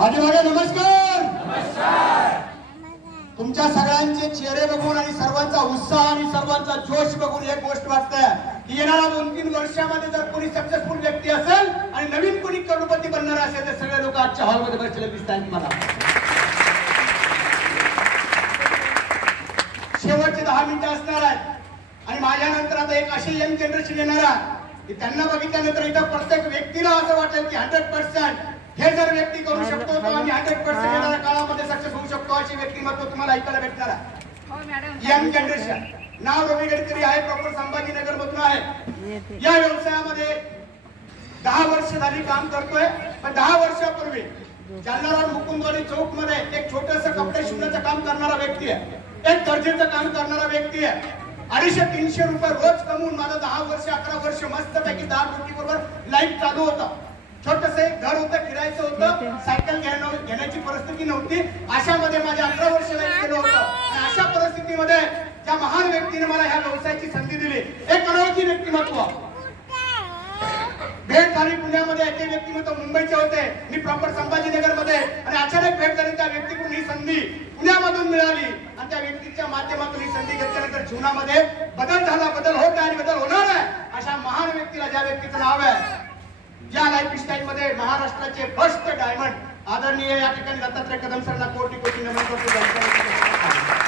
माझे नमस्कार. तुमच्या सगळ्यांचे चेहरे बघून आणि सर्वांचा उत्साह आणि सर्वांचा जोश बघून एक गोष्ट वाटते की येणाऱ्या 2-3 वर्षामध्ये जर कोणी सक्सेसफुल व्यक्ती असेल आणि नवीन कोणी करोडपती बनणार असेल तर सगळे लोक आजच्या हॉलमध्ये बसलेले दिसतात मला. शेवटचे 10 मिनिटं असणार आहेत आणि माझ्यानंतर आता एक अशी यंग जनरेशन येणार आहे की त्यांना बघितल्यानंतर इथं प्रत्येक व्यक्तीला असं वाटेल की 100% हे जर व्यक्ती करू शकतो तर आम्ही 100% येणाऱ्या काळामध्ये सक्सेस होऊ शकतो. अशी व्यक्तिमत्व तुम्हाला ऐकायला भेटणार आहे. Young generation. नाव रवी गडकरी आहे, प्रॉपर संभाजीनगर मधून आहे. या व्यवसायामध्ये 10 वर्ष झाली काम करतोय. पण 10 वर्षापूर्वी जालना रोड मुकुंदवाडी चौक मध्ये एक छोटस कपडे शिवण्याचं काम करणारा व्यक्ती आहे, एक दर्जेचं काम करणारा व्यक्ती आहे. 250-300 रुपये रोज कमवून माझं 10 वर्ष 11 वर्ष मस्तपैकी दार रोटी बरोबर लाईफ चालू होतं. छोटस एक घर होतं, फिरायचं होतं, सायकल घेण्याची परिस्थिती नव्हती. अशामध्ये माझ्या 11 वर्ष लाईफ गेलं होतं. आणि अशा परिस्थितीमध्ये ज्या महान व्यक्तीने मला ह्या व्यवसायाची संधी दिली, एक अनोळखी व्यक्तिमत्व. भेट झाली पुण्यामध्ये, ते व्यक्तिमत्व मुंबईचे होते, मी प्रॉपर संभाजीनगर मध्ये. आणि अचानक भेट झाली त्या व्यक्तीकडून ही संधी पुण्यामधून मिळाली आणि त्या व्यक्तीच्या माध्यमातून ही संधी घेतल्यानंतर जीवनामध्ये बदल झाला, बदल होत आहे आणि बदल होणार आहे. अशा महान व्यक्तीला, ज्या व्यक्तीचं नाव आहे या लाईफस्टाईल मध्ये महाराष्ट्राचे फर्स्ट डायमंड आदरणीय या ठिकाणी दत्तात्रय कदम सरांना कोटी कोटी नमन करतो.